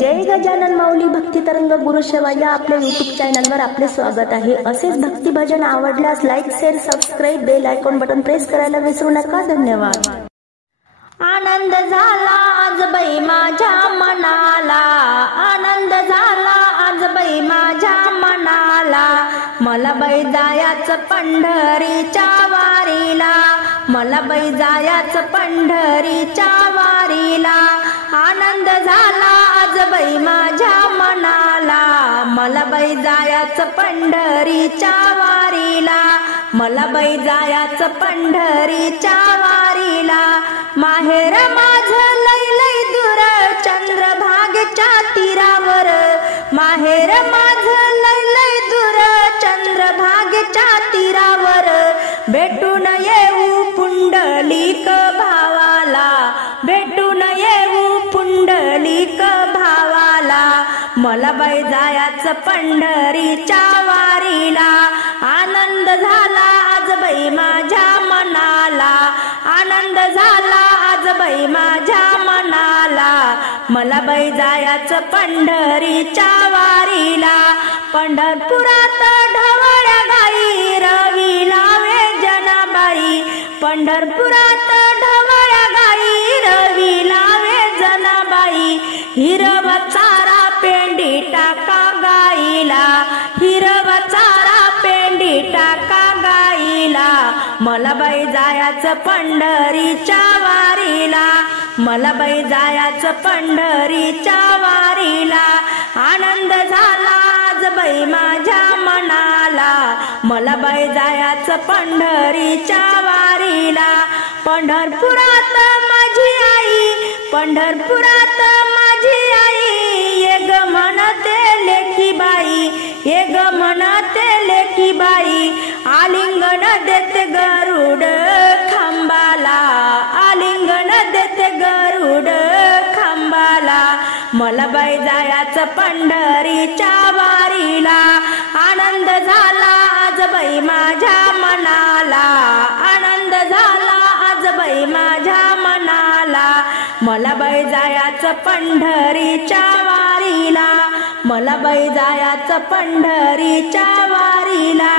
जय गजानन माऊली भक्ती तरंग गुरुसेवा या आपल्या YouTube चॅनलवर आपले स्वागत आहे। असेच भक्ती भजन आवडल्यास like share subscribe bell icon button press करायला विसरू नका। धन्यवाद। आनंद झाला आज बाई माझ्या मनाला, आनंद झाला आज बाई माझ्या मनाला, मला बाई जायाचं पंढरीच्या वारीला, मला बाई जायाचं पंढरीच्या वारीला, आनंद झाला आज बाई माझ्या मनाला, मला बाई जायाचं पंढरीच्या वारीला, मला बाई जायाचं पंढरीच्या वारीला, माहेर माझं लय लय दूर चंद्रभागेच्या तीरावर, माहेर माझं लय लय दूर चंद्रभागेच्या तीरावर, भेटून येऊ पुंडलिक भावाला, भेटून येऊ पुंडलिक भावाला, मला बाई जायाचं पंढरीच्या वारीला, आनंद झाला आज बाई माझ्या मनाला, आनंद झाला आज बाई माझ्या मनाला, मला बाई जायाचं पंढरीच्या वारीला, पंढरपुरात ढवळ्या गाई रवी लावे जनाबाई, पंढरपुरात ढवळ्या गाई रवी लावे जनाबाई, हिरवा चारा पेंडी टाका गाईला, हिरवा चारा पेंडी टाका गाईला, मला बाई जायाचं पंढरीच्या वारीला, मला बाई जायाचं पंढरीच्या वारीला, आनंद झाला आज बाई माझ्या मनाला, मला बाई जायाचं पंढरीच्या वारीला, पंढरपुरात माझी आई, पंढरपुरात माझी आई, ये ग म्हणते लेकी बाई, ये ग म्हणते लेकी बाई, आलिंगन देते गरुड खांबाला, आलिंगन देते गरुड खांबाला, मला बाई जायाचं पंढरीच्या वारीला, आनंद झाला आज बाई माझ्या मनाला, आनंद झाला आज बाई माझ्या मनाला, मला बाई जायाचं पंढरीच्या वारीला, मला बाई जायाचं पंढरीच्या वारीला।